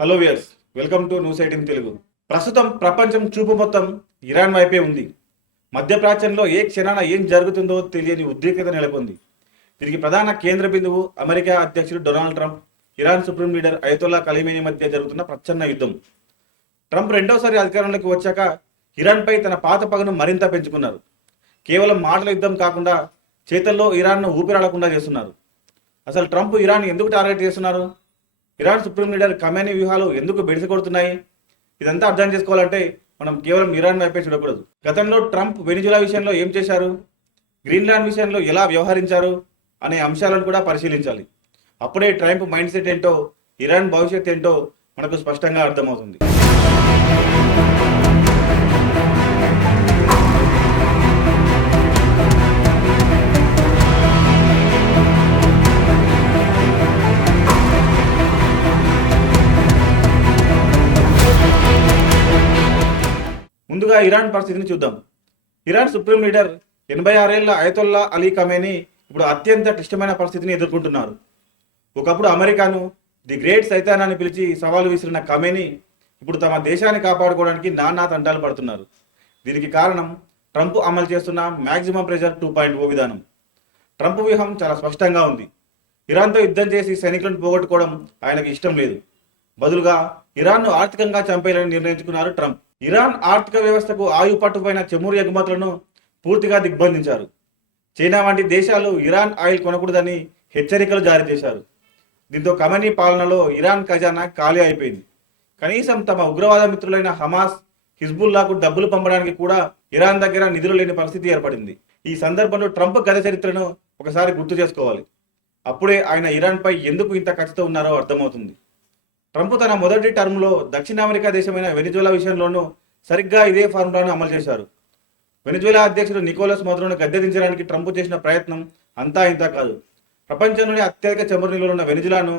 Hello viewers, welcome to news 18 Telugu. ప్రస్తుతం ప్రపంచం చూపు మొత్తం ఇరాన్ వైపే ఉంది. మధ్యప్రాచ్యంలో ఏ క్షణాన ఏం జరుగుతుందో తెలియని ఉద్రిక్తత నెలకొంది. దీనికి ప్రధాన కేంద్ర బిందువు అమెరికా అధ్యక్షుడు Donald Trump, Iran supreme leader Ayatollah Khamenei మధ్య జరుగుతున్న ప్రచ్ఛన్న యుద్ధం. ట్రంప్ రెండోసారి అధికారంలోకి వచ్చాక ఇరాన్పై తన పాత పగను మరింత పెంచుకున్నారు. కేవలం మాటల యుద్ధం కాకుండా చేతల్లో ఇరాన్ను ఊపిరాడకుండా చేస్తున్నారు. అసలు ట్రంప్ ఇరాన్ ఎందుకు టార్గెట్ చేస్తున్నారు? ఇరాన్ సుప్రీం లీడర్ ఖమేనీ వ్యూహాలు ఎందుకు బెడిసి కొడుతున్నాయి? ఇదంతా అర్థం చేసుకోవాలంటే మనం కేవలం ఇరాన్ వైపే చూడకూడదు. గతంలో ట్రంప్ వెనిజులా విషయంలో ఏం చేశారు, గ్రీన్లాండ్ విషయంలో ఎలా వ్యవహరించారు అనే అంశాలను కూడా పరిశీలించాలి. అప్పుడే ట్రంప్ మైండ్ సెట్ ఏంటో, ఇరాన్ భవిష్యత్ ఏంటో మనకు స్పష్టంగా అర్థమవుతుంది. ముందుగా ఇరాన్ పరిస్థితిని చూద్దాం. ఇరాన్ సుప్రీం లీడర్ 86 ఏళ్ల అయతొల్లా అలీ ఖమేనీ ఇప్పుడు అత్యంత క్లిష్టమైన పరిస్థితిని ఎదుర్కొంటున్నారు. ఒకప్పుడు అమెరికాను ది గ్రేట్ సైతాన్ అని పిలిచి సవాలు విసిరిన ఖమేనీ ఇప్పుడు తమ దేశాన్ని కాపాడుకోవడానికి నానా తంటాలు పడుతున్నారు. దీనికి కారణం ట్రంప్ అమలు చేస్తున్న మ్యాక్సిమం ప్రెజర్ 2.0 విధానం. ట్రంప్ వ్యూహం చాలా స్పష్టంగా ఉంది. ఇరాన్తో యుద్ధం చేసి సైనికులను పోగొట్టుకోవడం ఆయనకు ఇష్టం లేదు. బదులుగా ఇరాన్ను ఆర్థికంగా చంపేయాలని నిర్ణయించుకున్నారు ట్రంప్. ఇరాన్ ఆర్థిక వ్యవస్థకు ఆయువు పట్టుపోయిన చమురు ఎగుమతులను పూర్తిగా దిగ్బంధించారు. చైనా వంటి దేశాలు ఇరాన్ ఆయిల్ కొనకూడదని హెచ్చరికలు జారీ చేశారు. దీంతో ఖమేనీ పాలనలో ఇరాన్ ఖజానా ఖాళీ అయిపోయింది. కనీసం తమ ఉగ్రవాద మిత్రులైన హమాస్, హిజ్బుల్లాకు డబ్బులు పంపడానికి కూడా ఇరాన్ దగ్గర నిధులు లేని పరిస్థితి ఏర్పడింది. ఈ సందర్భంలో ట్రంప్ గత చరిత్రను ఒకసారి గుర్తు చేసుకోవాలి. అప్పుడే ఆయన ఇరాన్పై ఎందుకు ఇంత కసితో ఉన్నారో అర్థమవుతుంది. ట్రంప్ తన మొదటి టర్మ్లో దక్షిణ అమెరికా దేశమైన వెనిజులా విషయంలోనూ సరిగ్గా ఇదే ఫార్ములాను అమలు చేశారు. వెనిజులా అధ్యక్షుడు నికోలస్ మదురోను గద్దెదించడానికి ట్రంప్ చేసిన ప్రయత్నం అంతా ఇంత కాదు. ప్రపంచంలోనే అత్యధిక చమురు నిల్వలు ఉన్న వెనిజులాను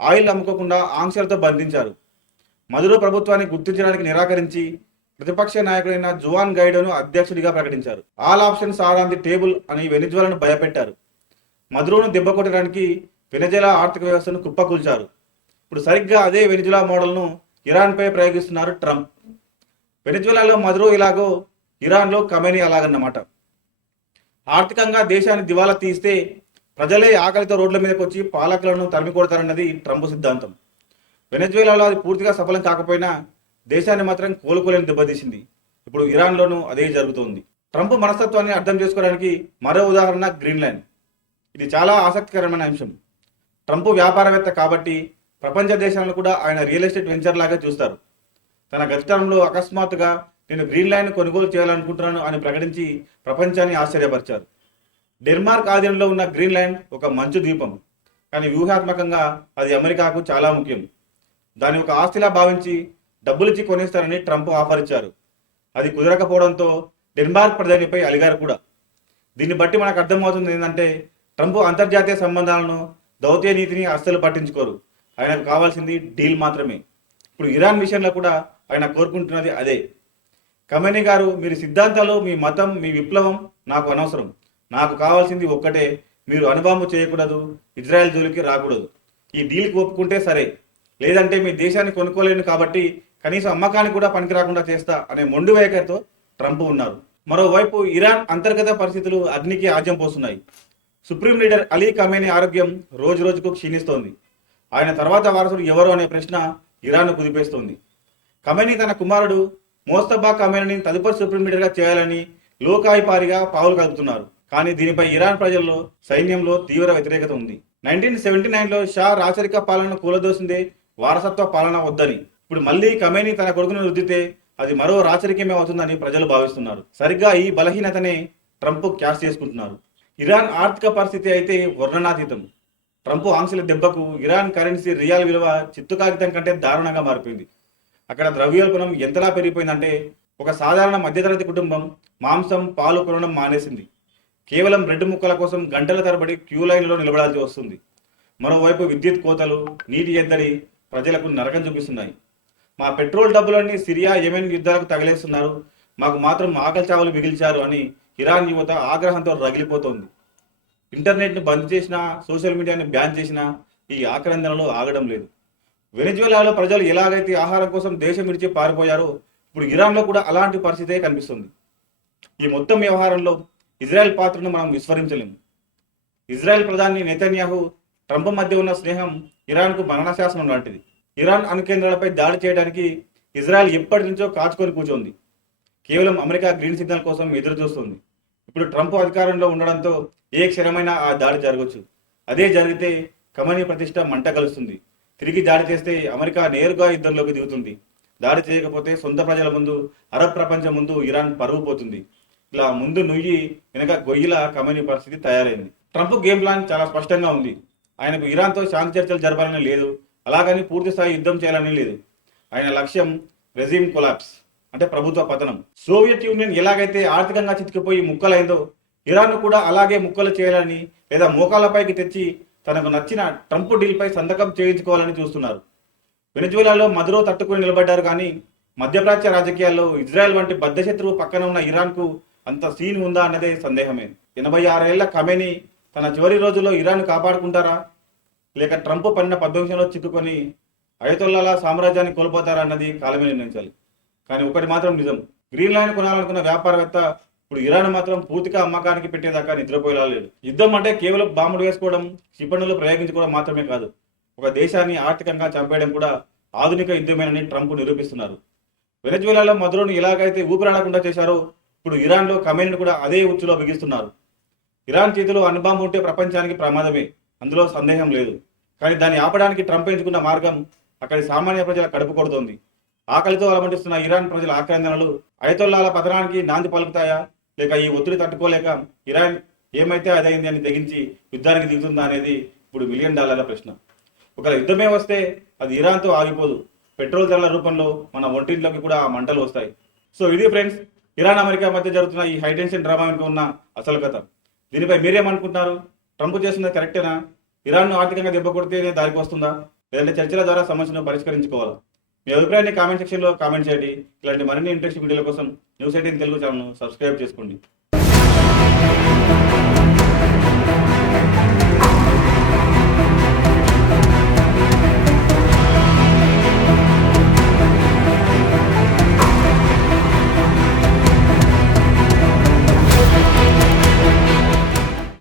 ఆయిల్ అమ్ముకోకుండా ఆంక్షలతో బంధించారు. మదురో ప్రభుత్వాన్ని గుర్తించడానికి నిరాకరించి ప్రతిపక్ష నాయకుడైన జువాన్ గైడోను అధ్యక్షుడిగా ప్రకటించారు. All options are on the table అని వెనిజులాను భయపెట్టారు. మదురోను దెబ్బకొట్టడానికి వెనిజులా ఆర్థిక వ్యవస్థను కుప్పకూల్చారు. ఇప్పుడు సరిగ్గా అదే వెనిజులా మోడల్ను ఇరాన్పై ప్రయోగిస్తున్నారు ట్రంప్. వెనిజులాలో మదురో ఇలాగో ఇరాన్లో ఖమేనీ అలాగన్నమాట. ఆర్థికంగా దేశాన్ని దివాలా తీస్తే ప్రజలే ఆకలితో రోడ్ల మీదకి వచ్చి పాలకులను తరిమి కొడతారన్నది ట్రంప్ సిద్ధాంతం. వెనిజులాలో అది పూర్తిగా సఫలం కాకపోయినా దేశాన్ని మాత్రం కోలుకోలేని దెబ్బతీసింది. ఇప్పుడు ఇరాన్లోనూ అదే జరుగుతోంది. ట్రంప్ మనస్తత్వాన్ని అర్థం చేసుకోవడానికి మరో ఉదాహరణ గ్రీన్లాండ్. ఇది చాలా ఆసక్తికరమైన అంశం. ట్రంప్ వ్యాపారవేత్త కాబట్టి ప్రపంచ దేశాలను కూడా ఆయన రియల్ ఎస్టేట్ వెంచర్ లాగా చూస్తారు. తన గతితరంలో అకస్మాత్తుగా నేను గ్రీన్లాండ్ కొనుగోలు చేయాలనుకుంటున్నాను అని ప్రకటించి ప్రపంచాన్ని ఆశ్చర్యపరిచారు. డెన్మార్క్ ఆధీనంలో ఉన్న గ్రీన్లాండ్ ఒక మంచు ద్వీపం, కానీ వ్యూహాత్మకంగా అది అమెరికాకు చాలా ముఖ్యం. దాన్ని ఒక ఆస్తిలా భావించి డబ్బులిచ్చి కొనేస్తారని ట్రంప్ ఆఫర్ ఇచ్చారు. అది కుదరకపోవడంతో డెన్మార్క్ ప్రధానిపై అలిగారు కూడా. దీన్ని బట్టి మనకు అర్థమవుతుంది ఏంటంటే ట్రంప్ అంతర్జాతీయ సంబంధాలను, దౌత్య నీతిని అస్సలు పట్టించుకోరు. ఆయనకు కావాల్సింది డీల్ మాత్రమే. ఇప్పుడు ఇరాన్ విషయంలో కూడా ఆయన కోరుకుంటున్నది అదే. ఖమేనీ గారు, మీరు సిద్ధాంతాలు, మీ మతం, మీ విప్లవం నాకు అనవసరం. నాకు కావాల్సింది ఒక్కటే, మీరు అణుబాంబు చేయకూడదు, ఇజ్రాయెల్ జోలికి రాకూడదు. ఈ డీల్కి ఒప్పుకుంటే సరే, లేదంటే మీ దేశాన్ని కొనుక్కోలేను కాబట్టి కనీసం అమ్మకానికి కూడా పనికి రాకుండా చేస్తా అనే మొండి వైఖరితో ట్రంప్ ఉన్నారు. మరోవైపు ఇరాన్ అంతర్గత పరిస్థితులు అగ్నికి ఆజ్యం పోస్తున్నాయి. సుప్రీం లీడర్ అలీ ఖమేనీ ఆరోగ్యం రోజు రోజుకు క్షీణిస్తోంది. ఆయన తర్వాత వారసుడు ఎవరు అనే ప్రశ్న ఇరాన్ను కుదిపేస్తోంది. ఖమేనీ తన కుమారుడు మోస్తఫా ఖమేనీని తదుపరి సుప్రీం లీడర్గా చేయాలని లోకాయిపారిగా పావులు కదుపుతున్నారు. కానీ దీనిపై ఇరాన్ ప్రజల్లో, సైన్యంలో తీవ్ర వ్యతిరేకత ఉంది. 1979లో షా రాచరిక పాలనను కూలదోసిందే వారసత్వ పాలన వద్దని. ఇప్పుడు మళ్ళీ ఖమేనీ తన కొడుకును రుద్దితే అది మరో రాచరికమే అవుతుందని ప్రజలు భావిస్తున్నారు. సరిగ్గా ఈ బలహీనతనే ట్రంప్ క్యాష్ చేసుకుంటున్నారు. ఇరాన్ ఆర్థిక పరిస్థితి అయితే వర్ణనాతీతం. ట్రంప్ ఆంక్షల దెబ్బకు ఇరాన్ కరెన్సీ రియాల్ విలువ చిత్తు కాగితం కంటే దారుణంగా మారిపోయింది. అక్కడ ద్రవ్యోల్బణం ఎంతలా పెరిగిపోయిందంటే ఒక సాధారణ మధ్యతరగతి కుటుంబం మాంసం, పాలు కొనడం మానేసింది. కేవలం బ్రెడ్ ముక్కల కోసం గంటల తరబడి క్యూ లైన్లో నిలబడాల్సి వస్తుంది. మరోవైపు విద్యుత్ కోతలు, నీటి ఎద్దడి ప్రజలకు నరకం చూపిస్తున్నాయి. మా పెట్రోల్ డబ్బులన్నీ సిరియా, యెమెన్ యుద్ధాలకు తగిలేస్తున్నారు, మాకు మాత్రం ఆకలి చావులు మిగిల్చారు అని ఇరాన్ యువత ఆగ్రహంతో రగిలిపోతోంది. ఇంటర్నెట్ను బంద్ చేసినా, సోషల్ మీడియాని బ్యాన్ చేసినా ఈ ఆక్రందనలో ఆగడం లేదు. వెనిజువెలాలో ప్రజలు ఎలాగైతే ఆహారం కోసం దేశం విడిచి పారిపోయారో ఇప్పుడు ఇరాన్లో కూడా అలాంటి పరిస్థితే కనిపిస్తుంది. ఈ మొత్తం వ్యవహారంలో ఇజ్రాయెల్ పాత్రను మనం విస్మరించలేము. ఇజ్రాయెల్ ప్రధాని నెతన్యాహు ట్రంప్ మధ్య ఉన్న స్నేహం ఇరాన్కు మరణశాసనం లాంటిది. ఇరాన్ అణు కేంద్రాలపై దాడి చేయడానికి ఇజ్రాయెల్ ఎప్పటి నుంచో కాచుకొని కూర్చోంది. కేవలం అమెరికా గ్రీన్ సిగ్నల్ కోసం ఎదురు చూస్తుంది. ఇప్పుడు ట్రంప్ అధికారంలో ఉండడంతో ఏ క్షణమైనా ఆ దాడి జరగవచ్చు. అదే జరిగితే ఖమేనీ ప్రతిష్ట మంట కలుస్తుంది. తిరిగి దాడి చేస్తే అమెరికా నేరుగా యుద్ధంలోకి దిగుతుంది. దాడి చేయకపోతే సొంత ప్రజల ముందు, అరబ్ ప్రపంచం ముందు ఇరాన్ పరువు పోతుంది. ఇలా ముందు నుయ్యి వెనక గొయ్యిల ఖమేనీ పరిస్థితి తయారైంది. ట్రంప్ గేమ్ ప్లాన్ చాలా స్పష్టంగా ఉంది. ఆయనకు ఇరాన్తో శాంతి చర్చలు జరపాలని లేదు, అలాగని పూర్తి స్థాయి యుద్ధం చేయాలని లేదు. ఆయన లక్ష్యం రెజీమ్ కొలాప్స్, అంటే ప్రభుత్వ పతనం. సోవియట్ యూనియన్ ఎలాగైతే ఆర్థికంగా చితికిపోయి ముక్కలైందో ఇరాన్ కూడా అలాగే ముక్కలు చేయాలని లేదా మోకాలపైకి తెచ్చి తనకు నచ్చిన ట్రంప్ డీల్పై సంతకం చేయించుకోవాలని చూస్తున్నారు. వెనిజువెలాలో మదురో తట్టుకుని నిలబడ్డారు, కానీ మధ్యప్రాచ్య రాజకీయాల్లో ఇజ్రాయెల్ వంటి బద్ధశత్రువు పక్కన ఉన్న ఇరాన్కు అంత సీన్ ఉందా అన్నదే సందేహమే. 86 ఏళ్ల ఖమేనీ తన చివరి రోజుల్లో ఇరాన్ కాపాడుకుంటారా, లేక ట్రంప్ పడిన పద్వంశంలో చిక్కుకొని అయతొల్లాల సామ్రాజ్యాన్ని కోల్పోతారా అన్నది కాలమే నిర్ణయించాలి. కానీ ఒకటి మాత్రం నిజం, గ్రీన్ లైన్ కొనాలనుకున్న వ్యాపారవేత్త ఇప్పుడు ఇరాన్ మాత్రం పూర్తిగా అమ్మకానికి పెట్టేదాకా నిద్రపోయేలా లేడు. యుద్ధం అంటే కేవలం బాంబులు వేసుకోవడం, క్షిపణులు ప్రయోగించుకోవడం మాత్రమే కాదు, ఒక దేశాన్ని ఆర్థికంగా చంపేయడం కూడా ఆధునిక యుద్ధమేనని ట్రంప్ నిరూపిస్తున్నారు. వెనెజువెలాలో మదురోను ఎలాగైతే ఊపిరాడకుండా చేశారో ఇప్పుడు ఇరాన్లో ఖమేనీని కూడా అదే ఉచ్చులో బిగిస్తున్నారు. ఇరాన్ చేతిలో అణుబాంబు ఉంటే ప్రపంచానికి ప్రమాదమే, అందులో సందేహం లేదు. కానీ దాన్ని ఆపడానికి ట్రంప్ ఎంచుకున్న మార్గం అక్కడి సామాన్య ప్రజల కడుపు కొడుతోంది. ఆకలితో అలమటిస్తున్న ఇరాన్ ప్రజల ఆక్రందనలు అయతొల్లాల పతనానికి నాంది పలుకుతాయా, లేక ఈ ఒత్తిడి తట్టుకోలేక ఇరాన్ ఏమైతే అదైంది అని తెగించి యుద్ధానికి దిగుతుందా అనేది ఇప్పుడు $1 మిలియన్ ప్రశ్న. ఒకవేళ యుద్ధమే వస్తే అది ఇరాన్తో ఆగిపోదు, పెట్రోల్ ధరల రూపంలో మన ఒంటింట్లోకి కూడా ఆ మంటలు వస్తాయి. సో ఇది ఫ్రెండ్స్, ఇరాన్ అమెరికా మధ్య జరుగుతున్న ఈ హైటెన్షన్ డ్రామా వెనుక ఉన్న అసలు కథ. దీనిపై మీరేమనుకుంటున్నారు? ట్రంప్ చేస్తున్నది కరెక్టేనా? ఇరాన్ను ఆర్థికంగా దెబ్బ కొడితేనే దారికి వస్తుందా, లేదంటే చర్చల ద్వారా సమస్యను పరిష్కరించుకోవాలా? మీ అభిప్రాయాన్ని కామెంట్ సెక్షన్లో కామెంట్ చేయండి. ఇలాంటి మరిన్ని ఇంట్రెస్టింగ్ వీడియోల కోసం న్యూస్ 18 తెలుగు ఛానల్ను సబ్స్క్రైబ్ చేసుకోండి.